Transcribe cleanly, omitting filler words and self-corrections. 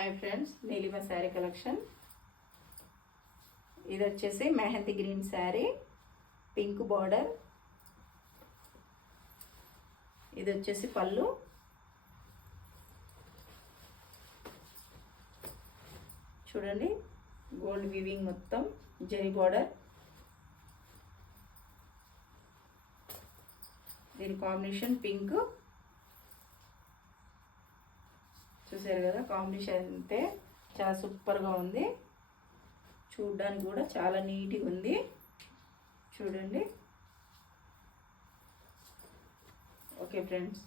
Hi friends, Neelima sari collection. ఇది వచ్చేసి mehndi green sari, pink border. ఇది వచ్చేసి పళ్ళు. చూడండి, గోల్డ్ వీవింగ్ మొత్తం జరీ బార్డర్. దీని కాంబినేషన్ పింక్. చూసారు కదా, కాంబినేషన్ అయితే చాలా సూపర్గా ఉంది. చూడడానికి కూడా చాలా నీట్గా ఉంది. చూడండి. Okay friends.